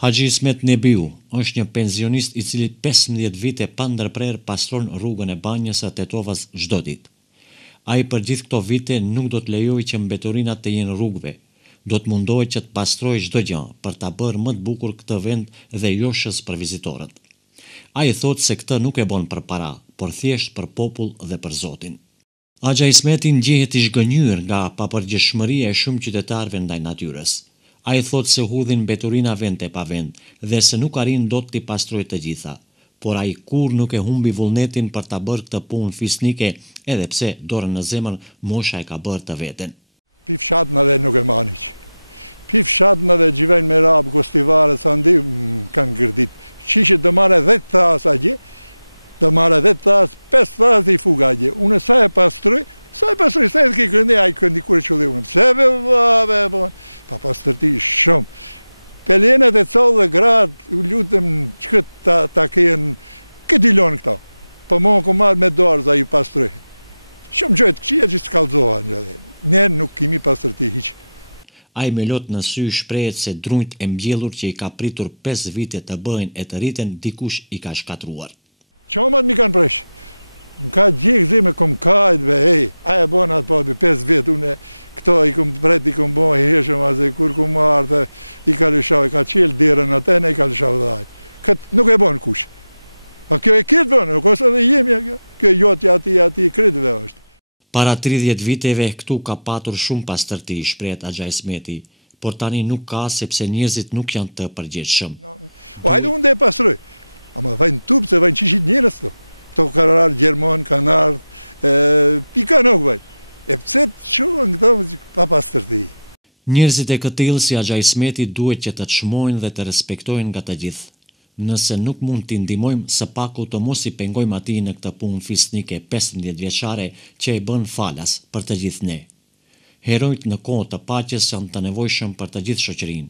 Haxhi Ismet Nebiu është një pensionist i cili 15 vite pa ndërprer pastron rrugën e Banjës së Tetovës çdo ditë. Ai për gjithë këto vite nuk do të lejojë që mbetorinat të jenë rrugëve. Do të mundohet që të pastrojë çdo gjë për ta bërë më të bukur këtë vend dhe joshës për vizitorët. Ai thotë se këtë nuk e bën për para, por thjesht për popull dhe për Zotin. Axha Ismeti ndjehet i zhgënjur nga papërgjegjshmëria e shumë qytetarëve ndaj natyrës. Ai thotë se hudhin mbeturina vend e pa vend dhe se nuk arrin dot t'i pastrojë të gjitha, por ai kur nuk e humbi vullnetin për ta bërë këtë punë fisnike, edhe pse dorën në zemër mosha e ka bërë të veten. Pi fshatna dhe nuk e maniq. Pi fshatna dhe gjivejnë me rabë kostivare, sa ndi kanë gërdit. Qishe dë mare 10 thas agje, dë mare 10 thas, 5 thas i fuga agje. Unë sa e pastroj, sa e s'ke këndi, a i këndi kure që dhe unë. Sebe, pa pastërti shumë. Pelenet e callë dhe gratë, u lutëm që këtë ta kejen, këtë ilon këta. Po më ku marrë me dorë za i pastroj. Shumë gjojtë këqia që s'kallzohan. Ne nuk kemi pastërti hiqë. Ai me lot në sy shprehet se drunjt e mbjellur që i ka pritur 5 vite të bëhen e të rriten dikush i ka shkatruar. Qomat mi kanë presh. Më ka gjikë zime kom kajtëve, a e bon atë pabi 5 vjetë, une këto i kom pret, i kom bon heshëm, a ze kur kom marrë, i ka lëshau, i ka qelë derën atene, i ka lëshau dhe ajtë. Këtë nuk e bon kush. Pa kjo e kitë bënë, nuk ose dhe jemi, kjo joti ati kritëve është. Para 30 viteve këtu ka patur shumë pastërti, shprehet Axha Ismeti, por tani nuk ka sepse njerëzit nuk janë të përgjegjshëm. O hajde unë dhe e pastroj, ama vajnë tupë se vajnë qishit njerëz të. Këto kanë ardhur Gjermon, kanë ardhur pika nuk vajnë. E pse të shohën këto pa pastërti. Njerëzit e këtillë si Axha Ismeti duhet që të çmojnë dhe të respektojnë nga të gjithë. Nëse nuk mund t'i ndihmojmë, së paku të mos i pengojmë atij në këtë punë fisnike 15 vjeçare që i bën falas për të gjithë ne. Herojt në kohë të paqes janë të nevojshëm për të gjithë shoqërinë.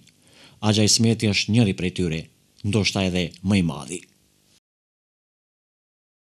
Axha Ismeti është njëri prej tyre, ndoshta edhe më i madhi.